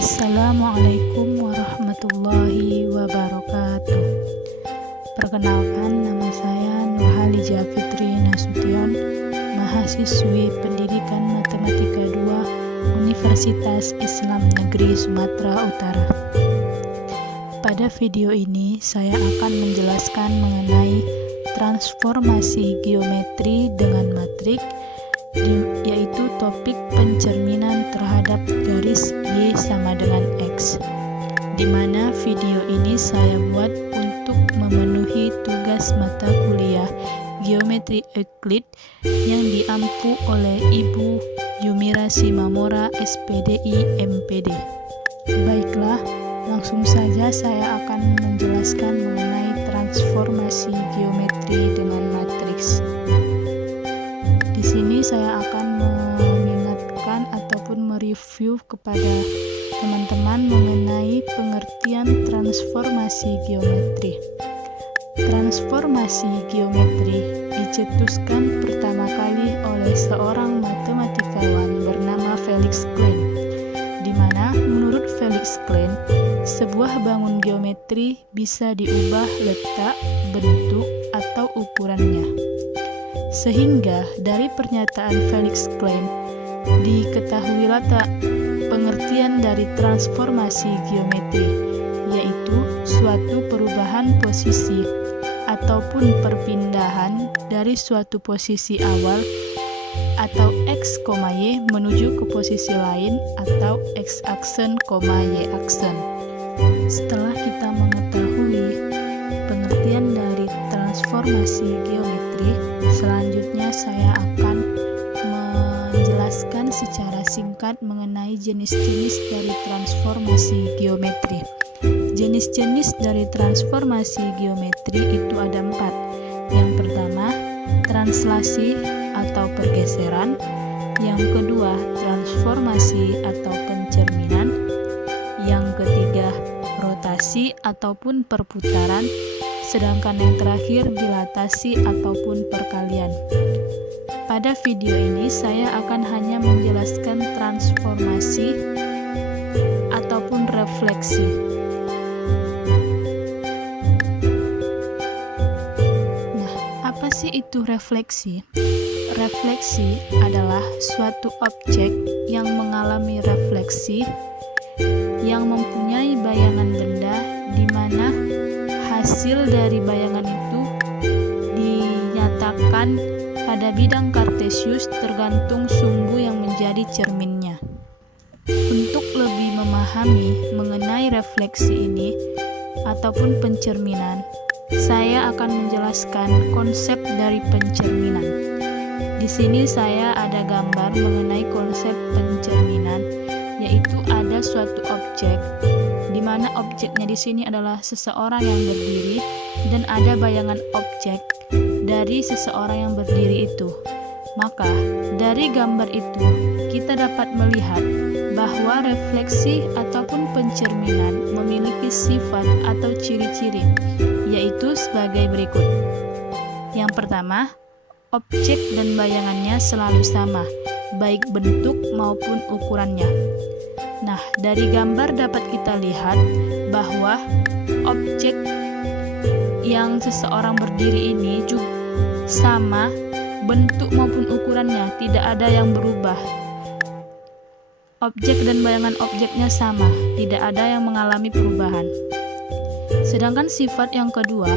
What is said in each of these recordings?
Assalamualaikum warahmatullahi wabarakatuh. Perkenalkan, nama saya Nurhaliza Fitri Nasution, mahasiswi Pendidikan Matematika 2 Universitas Islam Negeri Sumatera Utara. Pada video ini saya akan menjelaskan mengenai transformasi geometri dengan matrik, yaitu topik pencerminan terhadap garis Y sama dengan X, di mana video ini saya buat untuk memenuhi tugas mata kuliah Geometri Euclid yang diampu oleh Ibu Yumira Simamora, SPDI MPD. Baiklah, langsung saja saya akan menjelaskan mengenai transformasi geometri dengan matriks. Di sini saya akan mengingatkan ataupun mereview kepada teman-teman mengenai pengertian transformasi geometri. Transformasi geometri dicetuskan pertama kali oleh seorang matematikawan bernama Felix Klein, di mana menurut Felix Klein, sebuah bangun geometri bisa diubah letak, bentuk, atau ukurannya. Sehingga dari pernyataan Felix Klein diketahuilah pengertian dari transformasi geometri, yaitu suatu perubahan posisi ataupun perpindahan dari suatu posisi awal atau X, Y menuju ke posisi lain atau X aksen, Y aksen. Setelah kita mengetahui pengertian dari transformasi geometri, selanjutnya saya akan menjelaskan secara singkat mengenai jenis-jenis dari transformasi geometri. Jenis-jenis dari transformasi geometri itu ada 4. Yang pertama, translasi atau pergeseran. Yang kedua, transformasi atau pencerminan. Yang ketiga, rotasi ataupun perputaran. Sedangkan yang terakhir, dilatasi ataupun perkalian. Pada video ini saya akan hanya menjelaskan transformasi ataupun refleksi. Nah, apa sih itu refleksi? Refleksi adalah suatu objek yang mengalami refleksi yang mempunyai bayangan benda di mana hasil dari bayangan itu dinyatakan pada bidang kartesius tergantung sumbu yang menjadi cerminnya. Untuk lebih memahami mengenai refleksi ini ataupun pencerminan, saya akan menjelaskan konsep dari pencerminan. Di sini saya ada gambar mengenai konsep pencerminan, yaitu ada suatu objek di mana objeknya di sini adalah seseorang yang berdiri dan ada bayangan objek dari seseorang yang berdiri itu. Maka dari gambar itu kita dapat melihat bahwa refleksi ataupun pencerminan memiliki sifat atau ciri-ciri, yaitu sebagai berikut. Yang pertama, objek dan bayangannya selalu sama, baik bentuk maupun ukurannya. Nah, dari gambar dapat kita lihat bahwa objek yang seseorang berdiri ini juga sama, bentuk maupun ukurannya tidak ada yang berubah. Objek dan bayangan objeknya sama, tidak ada yang mengalami perubahan. Sedangkan sifat yang kedua,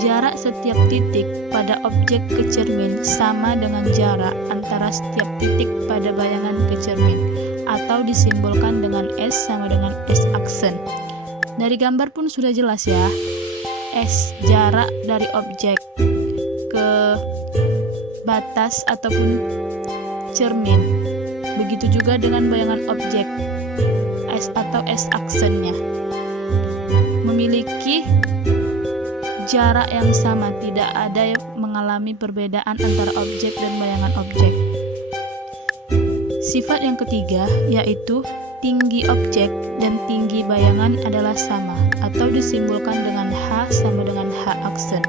jarak setiap titik pada objek ke cermin sama dengan jarak antara setiap titik pada bayangan ke cermin, atau disimbolkan dengan S sama dengan S aksen. Dari gambar pun sudah jelas ya, S jarak dari objek ke batas ataupun cermin. Begitu juga dengan bayangan objek, S atau S aksennya memiliki jarak yang sama, tidak ada yang mengalami perbedaan antara objek dan bayangan objek. Sifat yang ketiga yaitu tinggi objek dan tinggi bayangan adalah sama, atau disimbolkan dengan H sama dengan H aksen.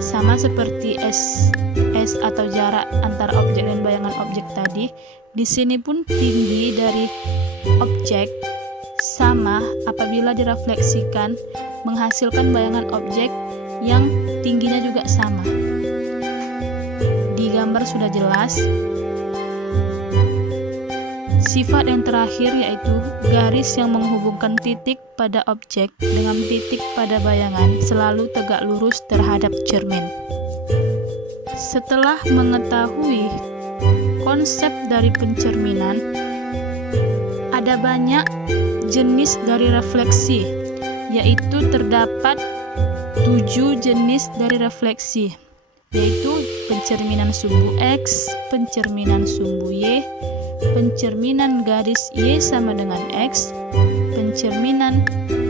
Sama seperti S atau jarak antara objek dan bayangan objek tadi, di sini pun tinggi dari objek sama apabila direfleksikan menghasilkan bayangan objek yang tingginya juga sama. Di gambar sudah jelas. Sifat yang terakhir yaitu garis yang menghubungkan titik pada objek dengan titik pada bayangan selalu tegak lurus terhadap cermin. Setelah mengetahui konsep dari pencerminan, ada banyak jenis dari refleksi, yaitu terdapat 7 jenis dari refleksi, yaitu pencerminan sumbu X, pencerminan sumbu Y, pencerminan garis Y sama dengan X, pencerminan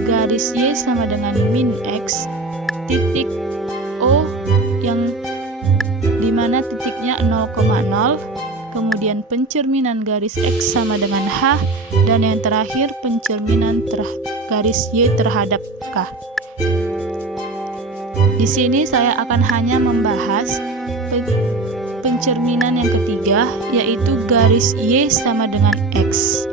garis Y sama dengan min X, titik O yang dimana titiknya 0,0, kemudian pencerminan garis X sama dengan H, dan yang terakhir pencerminan garis Y terhadap K. Di sini saya akan hanya membahas pencerminan yang ketiga, yaitu garis Y sama dengan X.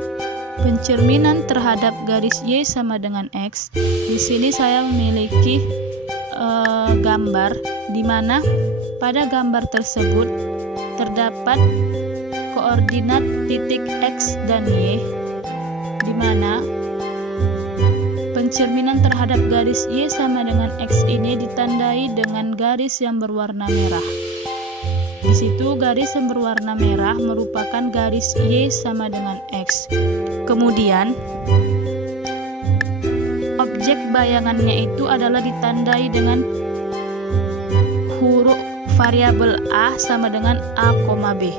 Pencerminan terhadap garis Y sama dengan X. Di sini saya memiliki gambar di mana pada gambar tersebut terdapat koordinat titik X dan Y, di mana pencerminan terhadap garis Y sama dengan X ini ditandai dengan garis yang berwarna merah. Di situ garis yang berwarna merah merupakan garis Y sama dengan X. Kemudian objek bayangannya itu adalah ditandai dengan huruf variabel A sama dengan A, B.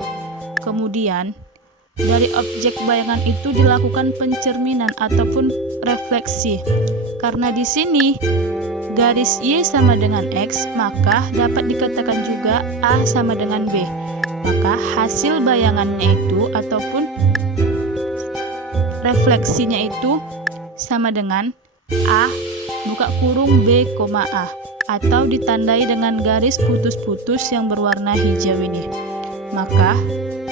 Kemudian dari objek bayangan itu dilakukan pencerminan ataupun refleksi. Karena di sini garis Y sama dengan X, maka dapat dikatakan juga A sama dengan B. Maka hasil bayangannya itu ataupun refleksinya itu sama dengan A buka kurung B, A, atau ditandai dengan garis putus-putus yang berwarna hijau ini. Maka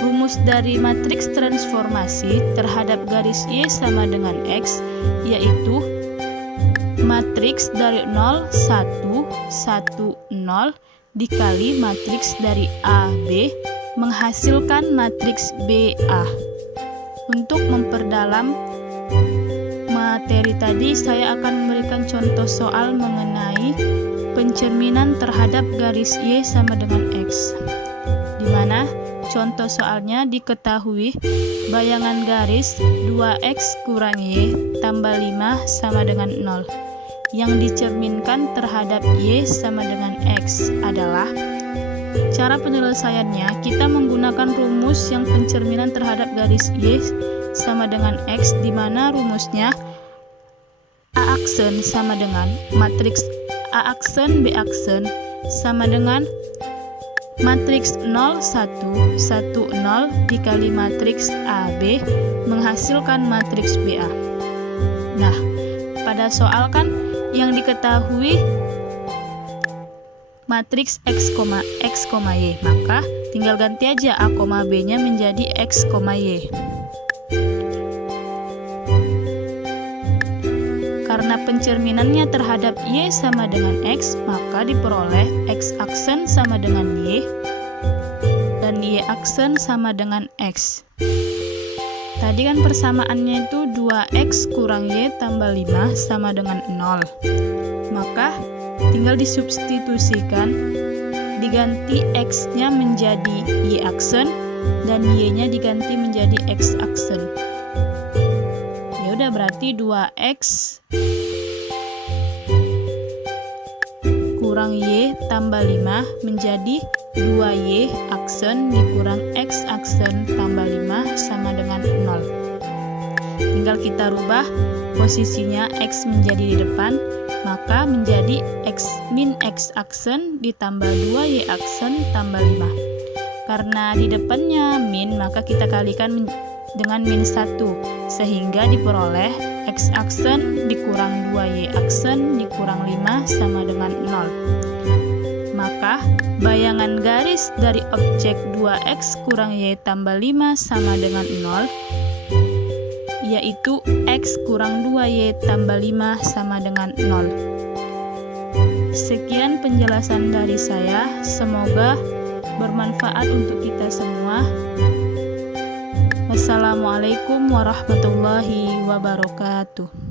rumus dari matriks transformasi terhadap garis Y sama dengan X yaitu matriks dari 0, 1, 1, 0 dikali matriks dari AB menghasilkan matriks BA. Untuk memperdalam materi tadi, saya akan memberikan contoh soal mengenai pencerminan terhadap garis Y sama dengan X, di mana contoh soalnya diketahui bayangan garis 2X kurang Y tambah 5 sama dengan 0. Yang dicerminkan terhadap Y sama dengan X adalah, cara penyelesaiannya kita menggunakan rumus yang pencerminan terhadap garis Y sama dengan X, di mana rumusnya A aksen sama dengan matriks A aksen B aksen sama dengan matriks 0, 1, 1, 0 dikali matriks AB menghasilkan matriks BA. Nah, pada soal kan yang diketahui matriks X, Y, maka tinggal ganti aja A, B-nya menjadi X, Y. Karena pencerminannya terhadap Y sama dengan X, maka diperoleh X aksen sama dengan Y dan Y aksen sama dengan X. Tadi kan persamaannya itu 2X kurang Y tambah 5 sama dengan 0. Maka tinggal disubstitusikan, diganti X-nya menjadi Y aksen dan Y-nya diganti menjadi X aksen. Ya udah, berarti 2X kurang Y tambah 5 menjadi 2Y aksen dikurang X aksen tambah 5 sama dengan 0. Tinggal kita rubah posisinya X menjadi di depan, maka menjadi X min X aksen ditambah 2Y aksen tambah 5. Karena di depannya min, maka kita kalikan dengan min 1, sehingga diperoleh X aksen dikurang 2Y aksen dikurang 5 sama dengan 0. Maka bayangan garis dari objek 2X kurang Y tambah 5 sama dengan 0 yaitu X kurang 2Y tambah 5 sama dengan 0. Sekian penjelasan dari saya, semoga bermanfaat untuk kita semua. Wassalamualaikum warahmatullahi wabarakatuh.